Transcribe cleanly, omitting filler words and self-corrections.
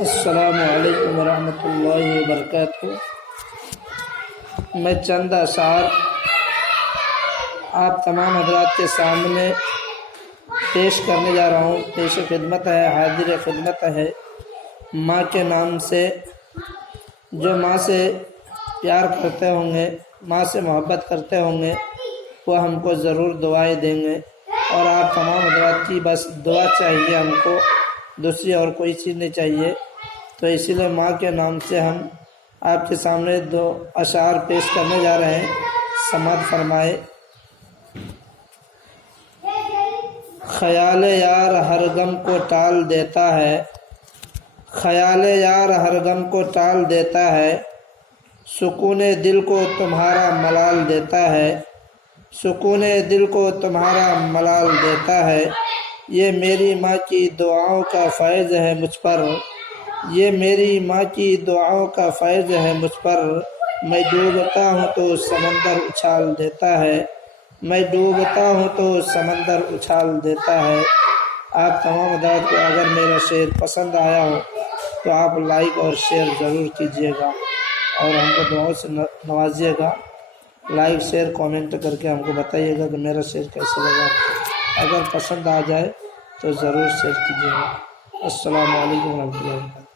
السلام علیکم ورحمۃ اللہ وبرکاتہ۔ میں چند اشعار آپ تمام حضرات کے سامنے پیش کرنے جا رہا ہوں۔ پیش خدمت ہے، حاضر خدمت ہے۔ ماں کے نام سے، جو ماں سے پیار کرتے ہوں گے، ماں سے محبت کرتے ہوں گے، وہ ہم کو ضرور دعائیں دیں گے، اور آپ تمام حضرات کی بس دعا چاہیے ہم کو، دوسری اور کوئی چیز نہیں چاہیے۔ تو اسی لیے ماں کے نام سے ہم آپ کے سامنے دو اشعار پیش کرنے جا رہے ہیں، سماعت فرمائے۔ خیال یار ہر غم کو ٹال دیتا ہے، خیال یار ہر غم کو ٹال دیتا ہے، سکون دل کو تمہارا ملال دیتا ہے، سکون دل کو تمہارا ملال دیتا ہے۔ یہ میری ماں کی دعاؤں کا فیض ہے مجھ پر، یہ میری ماں کی دعاؤں کا فیض ہے مجھ پر، میں ڈوبتا ہوں تو سمندر اچھال دیتا ہے، میں ڈوبتا ہوں تو سمندر اچھال دیتا ہے۔ آپ تمام حضرات کو اگر میرا شعر پسند آیا ہو تو آپ لائک اور شیئر ضرور کیجیے گا، اور ہم کو دعاؤں سے نوازیے گا۔ لائک شیئر کامنٹ کر کے ہم کو بتائیے گا کہ میرا شعر کیسے لگا۔ اگر پسند آ جائے تو ضرور شیئر کیجیے گا۔ السلام علیکم ورحمۃ اللہ وبرکاتہ۔